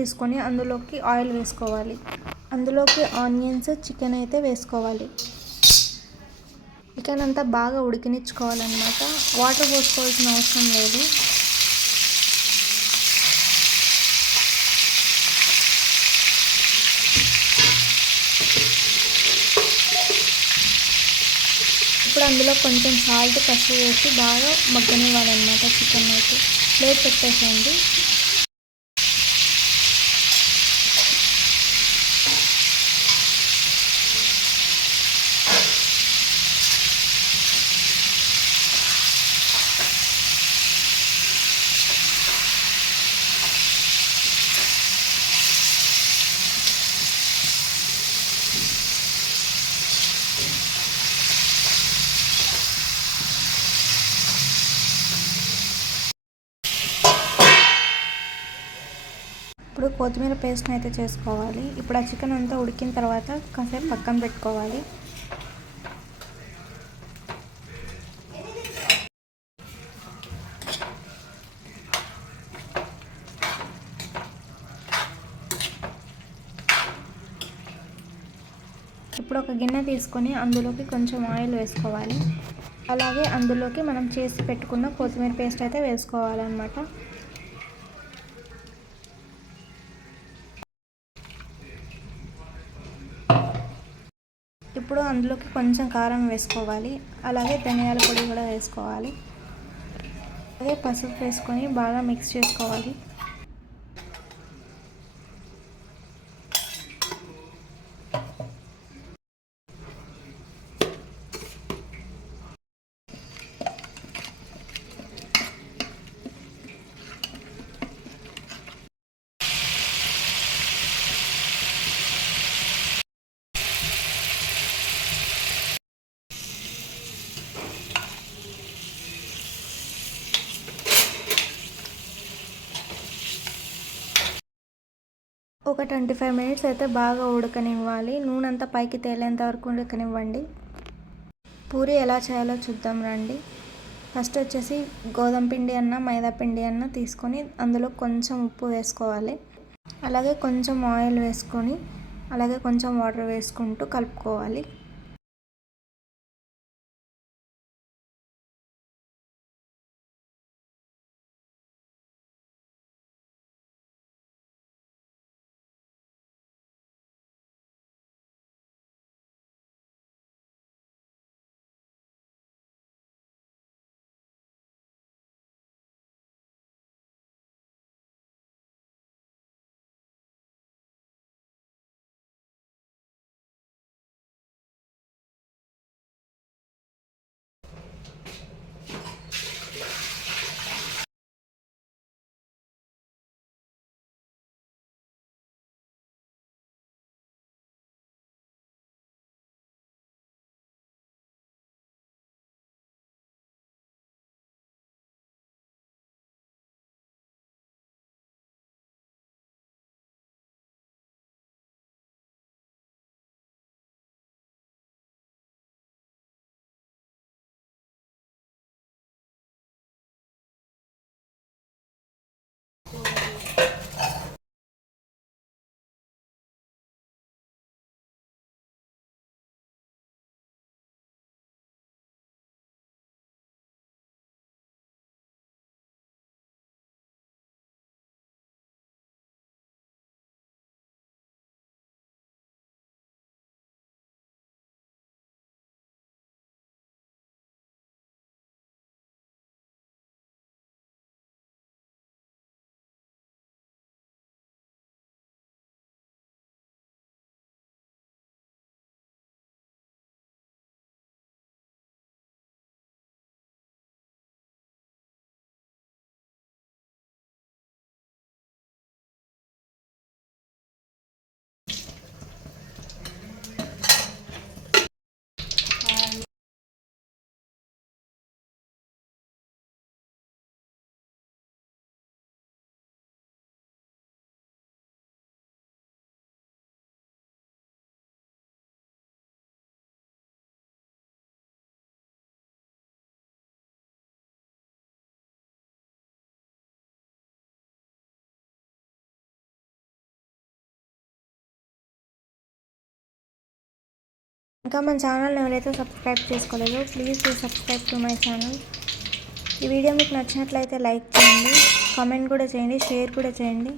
తీసుకొని అందులోకి ఆయిల్ వేసుకోవాలి. అందులోకి ఆనియన్స్, చికెన్ అయితే వేసుకోవాలి. చికెన్ అంతా బాగా ఉడికించుకోవాలన్నమాట. వాటర్ పోసుకోవాల్సిన అవసరం లేదు. ఇప్పుడు అందులో కొంచెం సాల్ట్, పసుపు వేసి బాగా మగ్గనివ్వాలన్నమాట. చికెన్ అయితే ప్లేట్ పెట్టేసేయండి. ఇప్పుడు కొత్తిమీర పేస్ట్ని అయితే చేసుకోవాలి. ఇప్పుడు ఆ చికెన్ అంతా ఉడికిన తర్వాత కాసేపు పక్కన పెట్టుకోవాలి. ఇప్పుడు ఒక గిన్నె తీసుకొని అందులోకి కొంచెం ఆయిల్ వేసుకోవాలి. అలాగే అందులోకి మనం చేసి పెట్టుకున్న కొత్తిమీర పేస్ట్ అయితే వేసుకోవాలన్నమాట. ఇప్పుడు అందులోకి కొంచెం కారం వేసుకోవాలి. అలాగే ధనియాల పొడి కూడా వేసుకోవాలి. అలాగే పసుపు వేసుకొని బాగా మిక్స్ చేసుకోవాలి. ఒక 25 మినిట్స్ అయితే బాగా ఉడకనివ్వాలి. నూనె అంతా పైకి తేలేంత వరకు ఉడకనివ్వండి. పూరి ఎలా చేయాలో చూద్దాం రండి. ఫస్ట్ వచ్చేసి గోధుమ పిండి అన్న మైదా పిండి అన్న తీసుకొని అందులో కొంచెం ఉప్పు వేసుకోవాలి. అలాగే కొంచెం ఆయిల్ వేసుకొని అలాగే కొంచెం వాటర్ వేసుకుంటూ కలుపుకోవాలి. ఇంకా మన ఛానల్ని ఎవరైతే సబ్స్క్రైబ్ చేసుకోలేదో please do subscribe to my channel. ఈ వీడియో మీకు నచ్చినట్లయితే లైక్ చేయండి, కామెంట్ కూడా చేయండి, షేర్ కూడా చేయండి.